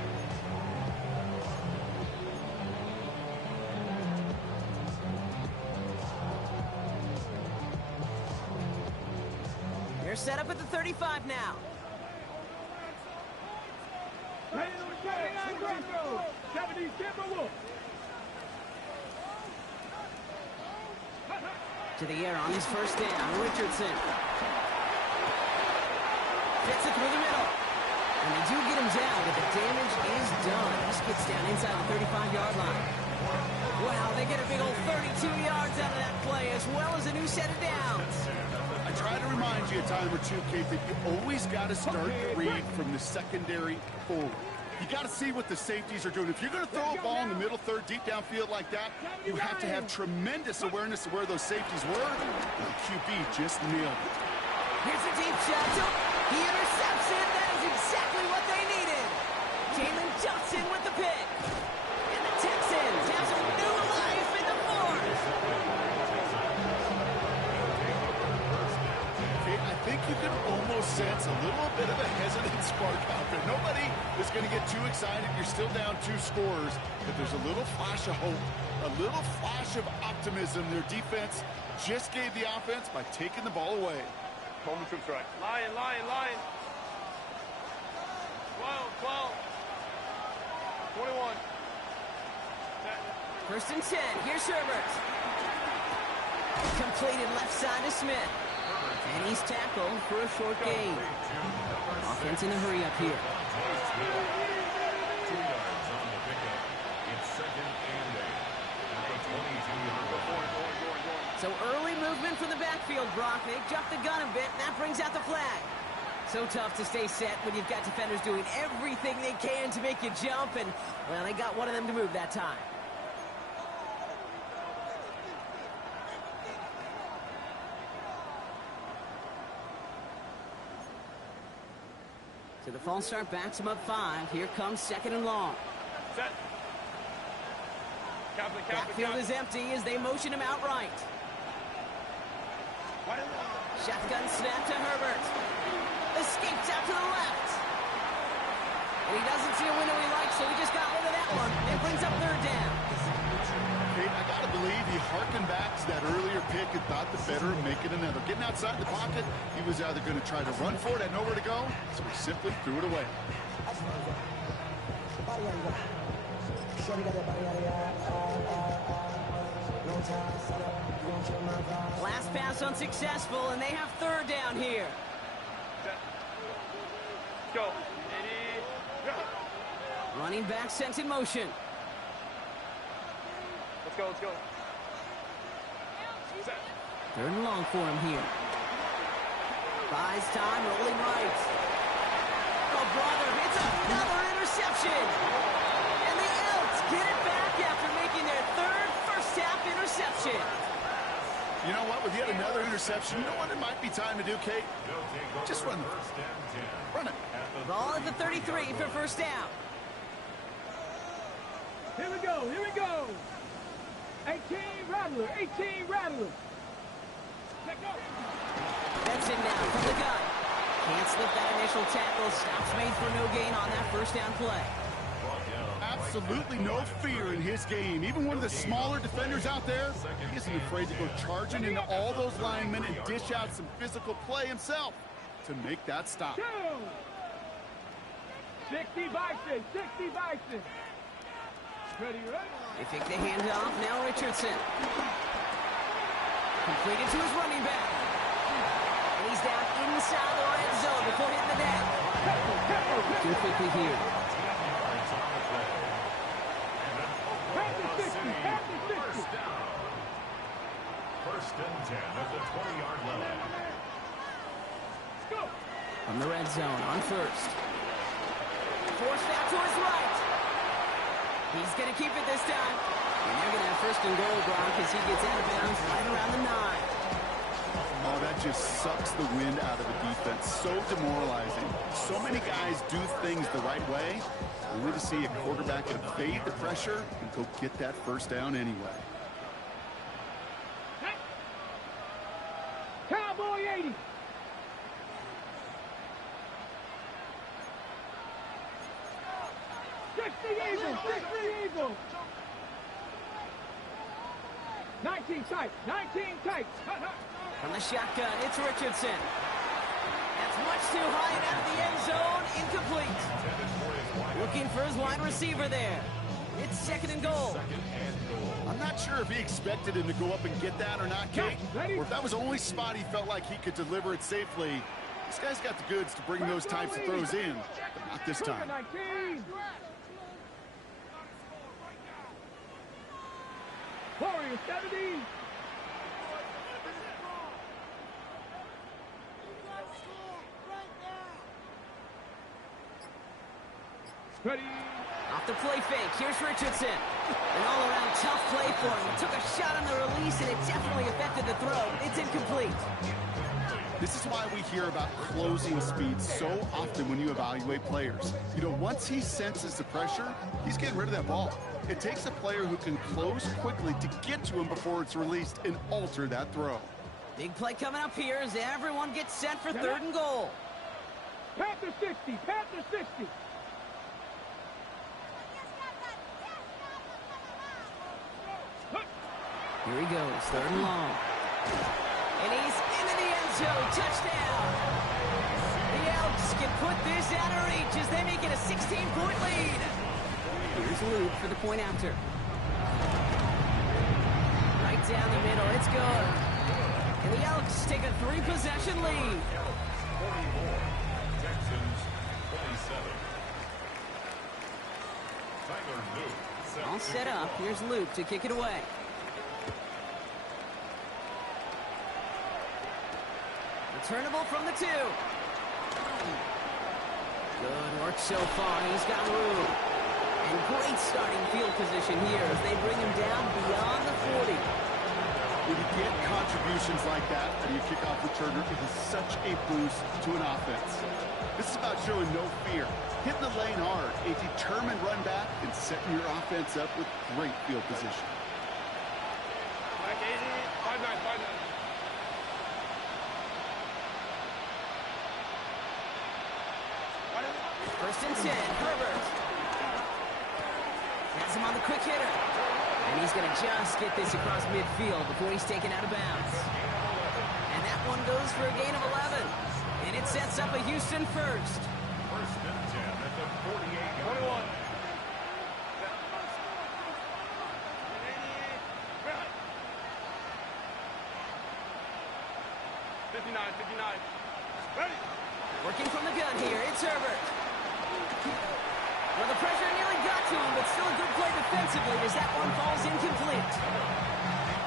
They're set up at the 35 now. Ready on 29 Groundwar. 70 Timberwolves. To the air on his 1st down, Richardson. Gets it through the middle. And they do get him down, but the damage is done. This gets down inside the 35-yard line. Wow, they get a big old 32 yards out of that play, as well as a new set of downs. I try to remind you a time or two, Kate, that you always got to start the read from the secondary forward. You got to see what the safeties are doing. If you're going to throw a ball in the middle third, deep downfield like that, you have to have tremendous awareness of where those safeties were. And the QB just nailed it. Here's a deep shot. He intercepts it. That is exactly what they needed. Jalen Johnson with the pick. And the Texans have some new life in the fourth. Kate, I think you can almost sense a little bit of a hesitant spark out there. Nobody is going to get too excited. You're still down 2 scores, but there's a little flash of hope, a little flash of optimism. Their defense just gave the offense by taking the ball away. Moment to strike. Lion. 12. 21. 1st and 10. Here's Herbert. Completed left side to Smith. And he's tackled for a short gain. Offense in the hurry up here. 2 yards on the pickup. It's 2nd and 8. At the 22-yard line. So early movement from the backfield, Brock. They jumped the gun a bit, and that brings out the flag. So tough to stay set when you've got defenders doing everything they can to make you jump, and, well, they got one of them to move that time. So the false start backs him up 5. Here comes 2nd and long. Set. Backfield is empty as they motion him out right. Shotgun snap to Herbert. Escapes out to the left. And he doesn't see a window he likes, so he just got rid of that one. It brings up 3rd down. Hey, I got to believe he harkened back to that earlier pick and thought the better of making another. Getting outside the pocket, he was either going to try to run for it, had nowhere to go, so he simply threw it away. Last pass unsuccessful, and they have 3rd down here. Go. Running back sent in motion. Let's go, let's go. 3rd and long for him here. Buys time, rolling right. Oh, brother, it's another interception. And the Elks get it back after making their 3rd first-half interception. You know what? With yet another interception, you know what it might be time to do, Kate? Just run it. Run it. Ball at the 33 for 1st down. Here we go, here we go. 18 Rattler, 18 Rattler. Let's go. That's it now from the gun. Can't slip that initial tackle. Stops made for no gain on that 1st down play. Absolutely no fear in his game. Even one of the smaller defenders out there, he isn't afraid to go charging into all those linemen and dish out some physical play himself to make that stop. 60 Bison, 60 Bison. Ready, ready? They take the handoff. Now Richardson. Completed to his running back. And he's down inside the red zone before hitting the net. Too quickly here. First and 10 at the 20-yard line. From the red zone on 1st. Forced out to his right. He's going to keep it this time. And they're going to have 1st and goal, Gronk, as he gets out of bounds right around the 9. Oh, that just sucks the wind out of the defense. So demoralizing. So many guys do things the right way, only to see a quarterback evade the pressure and go get that 1st down anyway. Cowboy 80. Eagle, 60 Eagle. 19 tight, 19 tight. From the shotgun, it's Richardson. That's much too high and out of the end zone. Incomplete. Looking for his wide receiver there. It's 2nd and goal. I'm not sure if he expected him to go up and get that or not, Kate. Or if that was the only spot he felt like he could deliver it safely. This guy's got the goods to bring those types of throws in, but not this time. 19. Warrior 70. Ready. Off the play fake, here's Richardson. An all-around tough play for him. Took a shot on the release, and it definitely affected the throw. It's incomplete. This is why we hear about closing speed so often when you evaluate players. You know, once he senses the pressure, he's getting rid of that ball. It takes a player who can close quickly to get to him before it's released and alter that throw. Big play coming up here as everyone gets set for 3rd and goal. Panther 60, Panther 60. Here he goes, 3rd and long. And he's into the end zone. Touchdown. The Elks can put this out of reach as they make it a 16-point lead. Here's Luke for the point after. Right down the middle. It's good. And the Elks Bucks take a 3-possession lead. 44. Texans 27. Tyler Luke. All set up. Here's Luke to kick it away. Returnable from the 2. Good work so far. He's got room. And great starting field position here as they bring him down beyond the 40. When you get contributions like that and you kick off returner, it is such a boost to an offense. This is about showing no fear, hitting the lane hard, a determined run back, and setting your offense up with great field position. First and 10, Herbert. Has him on the quick hitter. And he's going to just get this across midfield before he's taken out of bounds. And that one goes for a gain of 11. And it sets up a Houston first. First and 10 at the 48-yard line. 59. Ready. Working from the gun here, it's Herbert. Well, the pressure nearly got to him, but still a good play defensively as that one falls incomplete.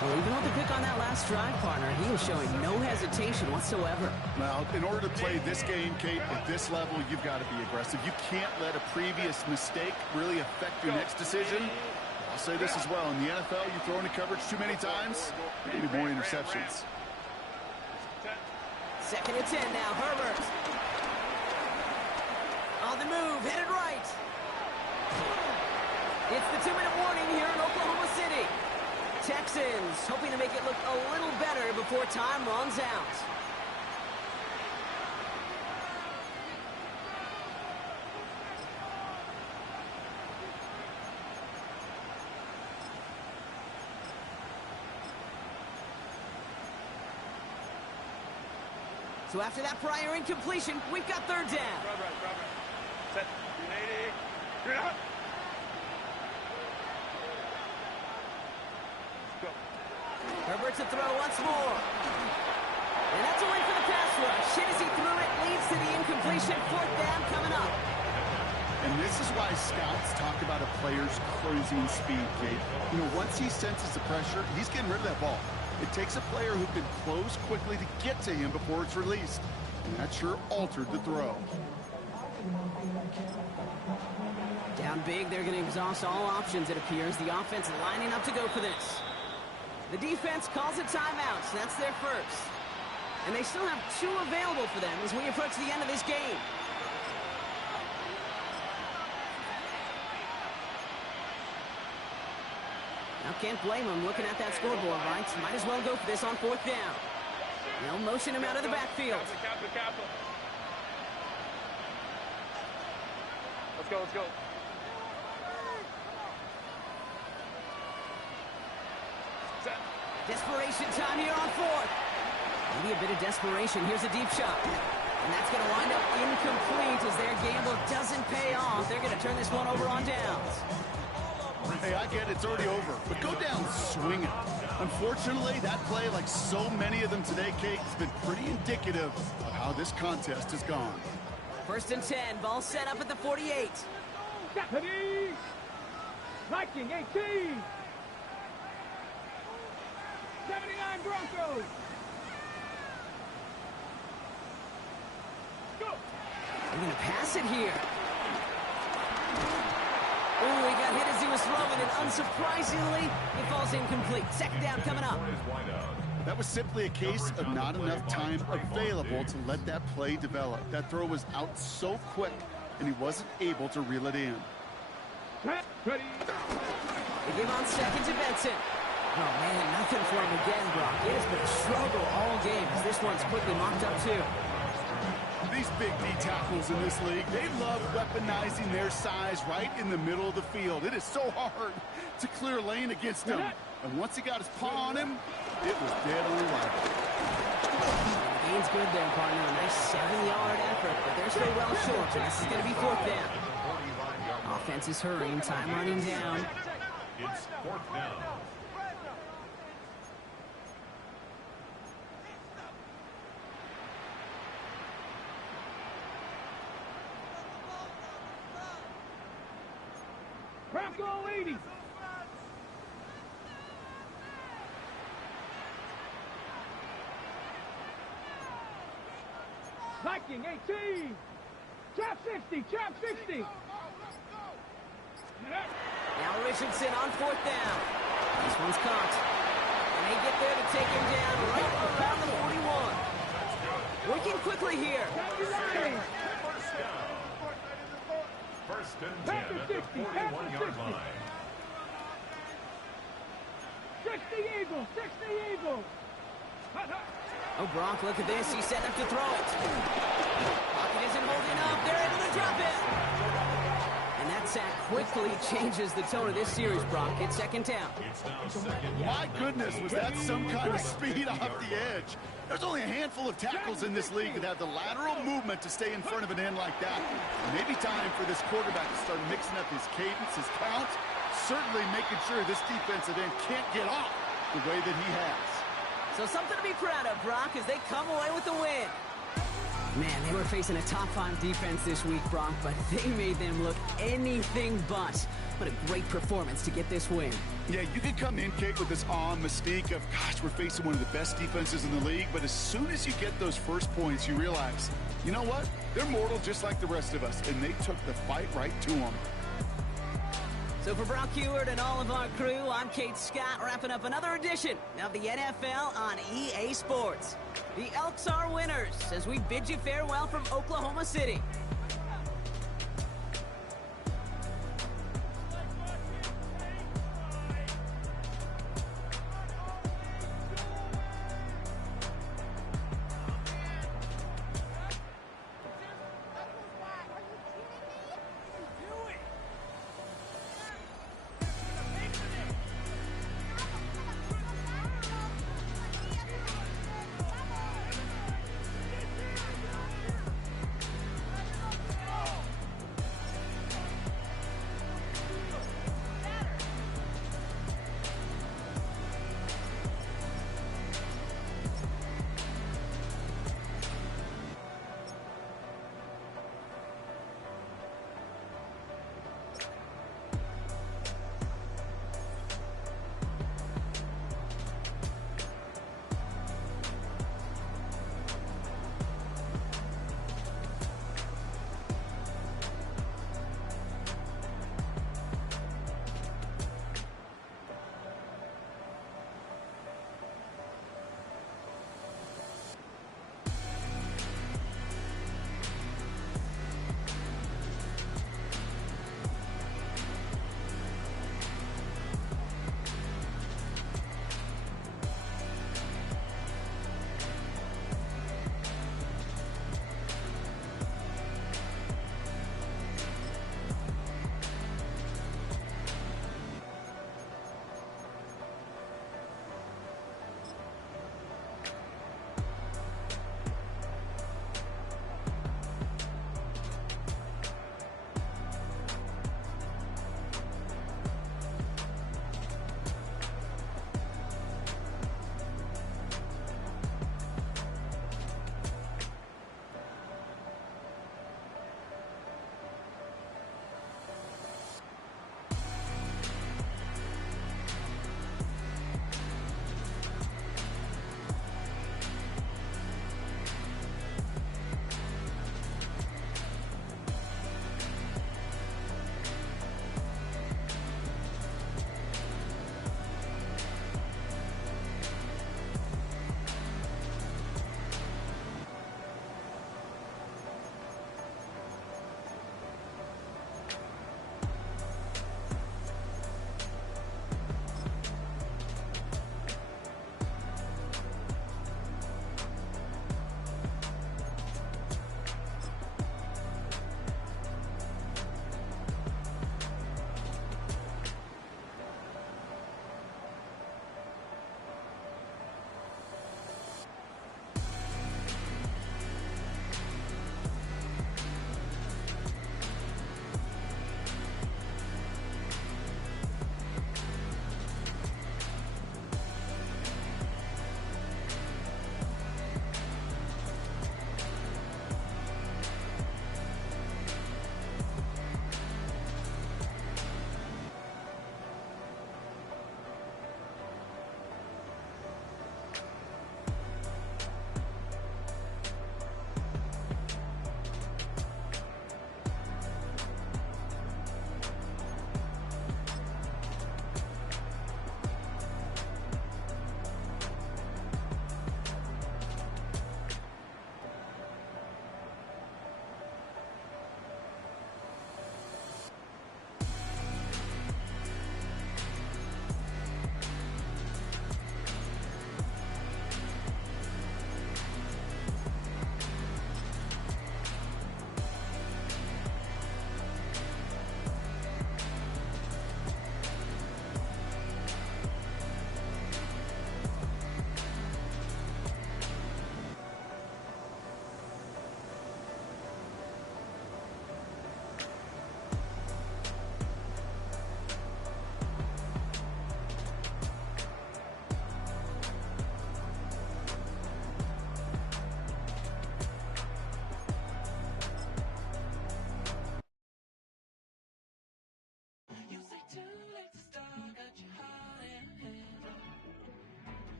Well, even with the pick on that last drive, partner, he was showing no hesitation whatsoever. Well, in order to play this game, Kate, at this level, you've got to be aggressive. You can't let a previous mistake really affect your next decision. I'll say this as well. In the NFL, you throw into coverage too many times, maybe more interceptions. Second and 10 now, Herbert. On the move, headed right. It's the 2-minute warning here in Oklahoma City. Texans hoping to make it look a little better before time runs out. So after that prior incompletion, we've got third down. Set. 380. You're out. Go. Herbert to throw once more. And that's a win for the pass rush. Hit as he threw it, leads to the incompletion. Fourth down coming up. And this is why scouts talk about a player's cruising speed, Kate. You know, once he senses the pressure, he's getting rid of that ball. It takes a player who can close quickly to get to him before it's released. And that sure altered the throw. Down big, they're going to exhaust all options, it appears. The offense lining up to go for this. The defense calls a timeout, so that's their first. And they still have 2 available for them as we approach the end of this game. Now, can't blame him looking at that scoreboard, right? Might as well go for this on fourth down. They'll motion him out of the backfield. Capital. Let's go. Set. Desperation time here on fourth. Maybe a bit of desperation. Here's a deep shot. And that's going to wind up incomplete as their gamble doesn't pay off. They're going to turn this one over on downs. Hey, I get it, it's already over, but go down swinging. Unfortunately, that play, like so many of them today, Kate, has been pretty indicative of how this contest has gone. First and 10, ball set up at the 48. Deputy. Viking 18. 79 Broncos. Go. They're going to pass it here. Oh, he got hit as he was throwing it. Unsurprisingly, it falls incomplete. Second down coming up. That was simply a case of not enough time available to let that play develop. That throw was out so quick, and he wasn't able to reel it in. Ready. They give on second to Benson. Oh, man, nothing for him again, Brock. It has been a struggle all game as this one's quickly mocked up, too. These big D tackles in this league, they love weaponizing their size right in the middle of the field. It is so hard to clear lane against him. And once he got his paw on him, it was dead on arrival. The gain's good there, partner. A nice 7-yard effort, but they're still well short, and this is going to be fourth down. Offense is hurrying, time running down. It's fourth down. Bronco leading. Viking 18. Trap 60. Trap 60. Now Richardson on 4th down. This one's caught. And they get there to take him down right around the 41. Working quickly here. First down. First and 10 at the 41-yard line. 60 Eagles. 60 Eagles. Oh, Gronk, look at this. He's set up to throw it. Pocket isn't holding up. They're able to drop it. And that sack quickly changes the tone of this series, Gronk. It's 2nd down. It's now 2nd. My goodness, was that some kind of speed off the edge? There's only a handful of tackles in this league that have the lateral movement to stay in front of an end like that. Maybe time for this quarterback to start mixing up his cadence, his count, certainly making sure this defensive end can't get off the way that he has. So something to be proud of, Brock, as they come away with the win. Man, they were facing a top-5 defense this week, Brock, but they made them look anything but. What a great performance to get this win. Yeah, you could come in, Kate, with this mystique of, gosh, we're facing one of the best defenses in the league, but as soon as you get those first points, you realize, you know what? They're mortal just like the rest of us, and they took the fight right to them. So for Brock Heward and all of our crew, I'm Kate Scott, wrapping up another edition of the NFL on EA Sports. The Elks are winners as we bid you farewell from Oklahoma City.